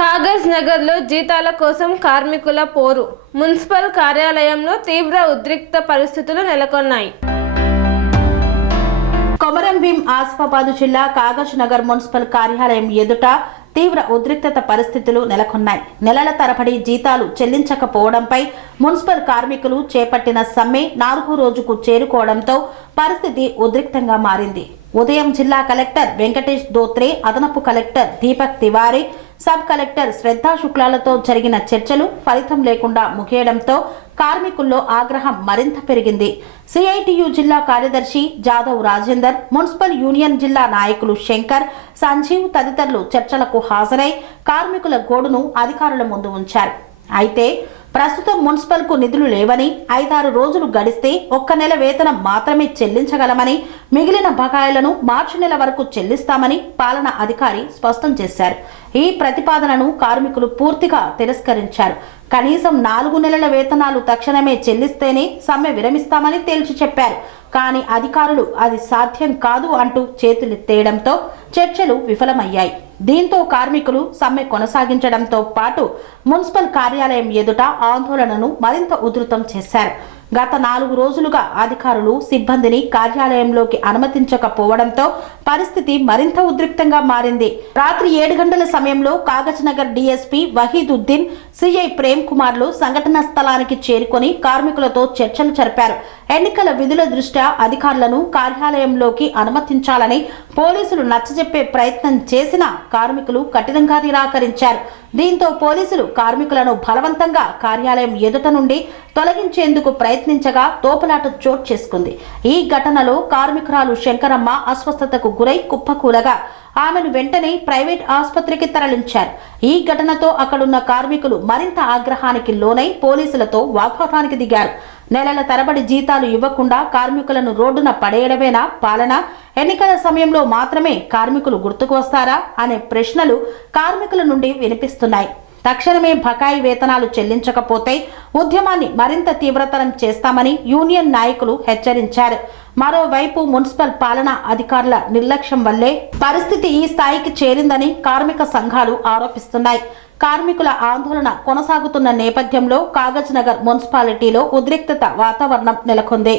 కాగజ్ నగర్లో జీతాల కోసం కార్మికుల పోరు. మున్సిపల్ కార్యాలయంలో తీవ్ర ఉద్రిక్త పరిస్థితులు నెలకొన్నాయి. కొమరం భీం ఆసిఫాబాద్ జిల్లా కాగజ్ నగర్ మున్సిపల్ కార్యాలయం ఎదుట తీవ్ర ఉద్రిక్తత పరిస్థితులు నెలకొన్నాయి. నెలల తరబడి జీతాలు చెల్లించకపోవడంపై మున్సిపల్ కార్మికులు చేపట్టిన సమ్మె 4వ రోజుకు చేరుకోవడంతో పరిస్థితి ఉద్రిక్తంగా మారింది. ఉదయం జిల్లా కలెక్టర్ వెంకటేష్ దోత్రే, అదనపు collector Deepak Tiwari, sub collector Shraddha శుక్లాలతో జరిగిన చర్చలు ఫలితం లేకుండా ముగియడంతో కార్మికుల్లో ఆగ్రహం మరింత పెరిగింది. సిఐటియు జిల్లా కార్యదర్శి జాదవ్ రాజేందర్, మున్సిపల్ యూనియన్ జిల్లా నాయకులు శంకర్, సంజీవ్ తదితరులు చర్చలకు హాజరై కార్మికుల గోడును అధికారుల ముందు ఉంచారు. అయితే ప్రస్తుతం మున్సిపల్ కు నిధులు లేవని, 5-6 రోజులు గడిస్తే 1 నెల వేతనం మాత్రమే చెల్లించగలమని, మిగిలిన బకాయిలను మార్చి నెల వరకు చెల్లిస్తామని పాలనా అధికారి స్పష్టం చేశారు. ఈ ప్రతిపాదనను కార్మికులు పూర్తిగా తిరస్కరించారు. కనీసం 4 నెలల వేతనాలు తక్షణమే చెల్లిస్తేనే సమ్మె విరమిస్తామని తేల్చి చెప్పారు. కానీ అధికారులు అది సాధ్యం కాదు అంటూ చేతులెత్తేయడంతో చర్చలు విఫలమయ్యాయి. దీంతో కార్మికులు సమ్మె కొనసాగించడంతో పాటు మున్సిపల్ కార్యాలయం ఎదుట ఆందోళనను మరింత ఉధృతం చేశారు. గత 4 రోజులుగా అధికారులు సిబ్బందిని కార్యాలయంలోకి అనుమతించకపోవడంతో పరిస్థితి మరింత ఉద్రిక్తంగా మారింది. రాత్రి 7 గంటల సమయంలో కాగజ్ నగర్ డీఎస్పీ వహీదుద్దీన్, సిఐ ప్రేమ్ కుమార్లు సంఘటనా స్థలానికి చేరుకొని కార్మికులతో చర్చలు జరిపారు. ఎన్నికల విధుల దృష్ట్యా అధికారులను కార్యాలయంలోకి అనుమతించాలని పోలీసులు నచ్చజెప్పే ప్రయత్నం చేసినా కార్మికులు కఠినంగా నిరాకరించారు. దీంతో పోలీసులు కార్మికులను బలవంతంగా కార్యాలయం ఎదుట నుండి తొలగించేందుకు ప్రయత్నించగా తోపులాట చోటు చేసుకుంది. ఈ ఘటనలో కార్మికురాలు శంకరమ్మ అస్వస్థతకు గురై కుప్పకూలగా ఆమెను వెంటనే ప్రైవేట్ ఆసుపత్రికి తరలించారు. ఈ ఘటనతో అక్కడున్న కార్మికులు మరింత ఆగ్రహానికి లోనై పోలీసులతో వాగ్వాదానికి దిగారు. నెలల తరబడి జీతాలు ఇవ్వకుండా కార్మికులను రోడ్డున పడేయడమేనా పాలన? ఎన్నికల సమయంలో మాత్రమే కార్మికులు గుర్తుకు వస్తారా అనే ప్రశ్నలు కార్మికుల నుండి వినిపిస్తున్నాయి. తక్షణమే బకాయి వేతనాలు చెల్లించకపోతే ఉద్యమాన్ని మరింత తీవ్రతరం చేస్తామని యూనియన్ నాయకులు హెచ్చరించారు. మరోవైపు మున్సిపల్ పాలనా అధికారుల నిర్లక్ష్యం వల్లే పరిస్థితి ఈ స్థాయికి చేరిందని కార్మిక సంఘాలు ఆరోపిస్తున్నాయి. కార్మికుల ఆందోళన కొనసాగుతున్న నేపథ్యంలో కాగజ్ నగర్ మున్సిపాలిటీలో ఉద్రిక్తత వాతావరణం నెలకొంది.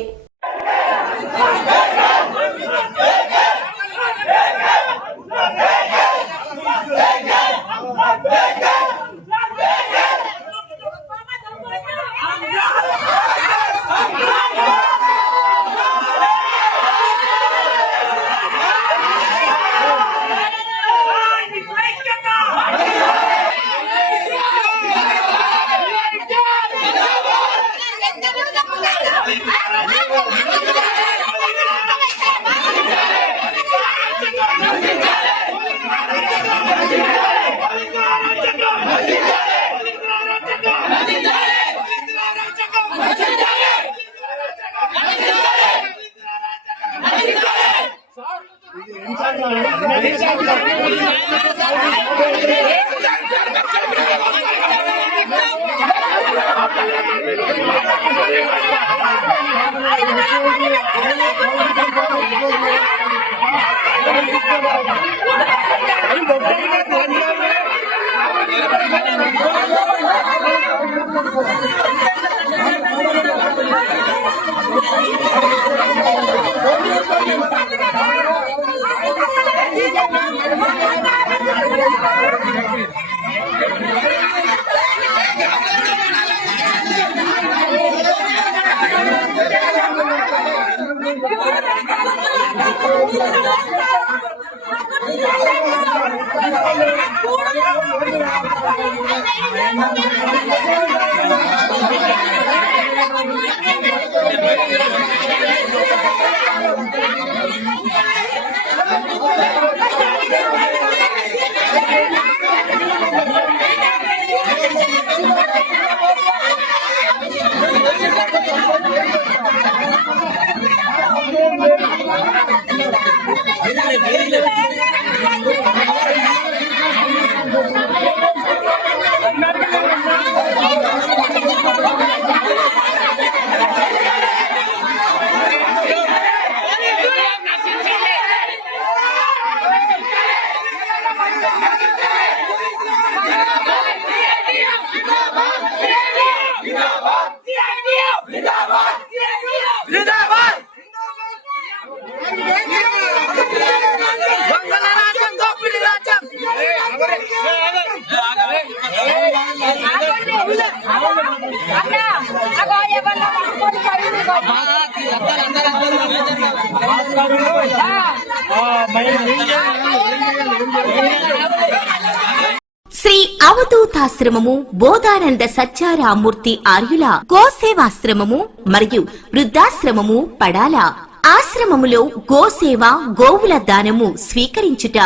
శ్రీ అవధూతాశ్రమము బోధానంద సత్యారామూర్తి ఆర్యుల గోసేవాశ్రమము మరియు వృద్ధాశ్రమము పడాల. ఆశ్రమములో గోసేవ గోవుల దానము స్వీకరించుట,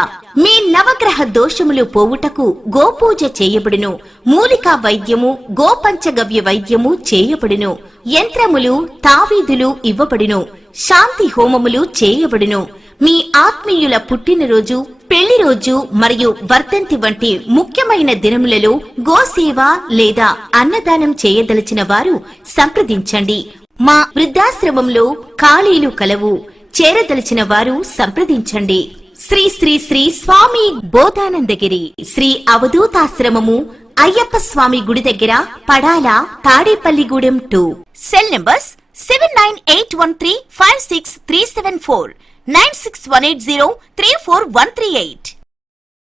మీ నవగ్రహ దోషములు పోవుటకు గోపూజ చేయబడును. మూలికా వైద్యము గోపంచగవ్య వైద్యము చేయబడును. యంత్రములు తావీదులు ఇవ్వబడును. శాంతి హోమములు చేయబడును. మీ ఆత్మీయుల పుట్టినరోజు, పెళ్లి రోజు మరియు వర్ధంతి వంటి ముఖ్యమైన దినములలో గోసేవ లేదా అన్నదానం చేయదలిచిన వారు సంప్రదించండి. మా వృద్ధాశ్రమంలో ఖాళీలు కలవు. చేరదలిచిన వారు సంప్రదించండి. శ్రీ శ్రీ శ్రీ స్వామి బోధానందగిరి శ్రీ అవధూతాశ్రమము అయ్యప్ప స్వామి గుడి దగ్గర పడాల, తాడేపల్లిగూడెం 2. Cell numbers 7981356374, 96180341138.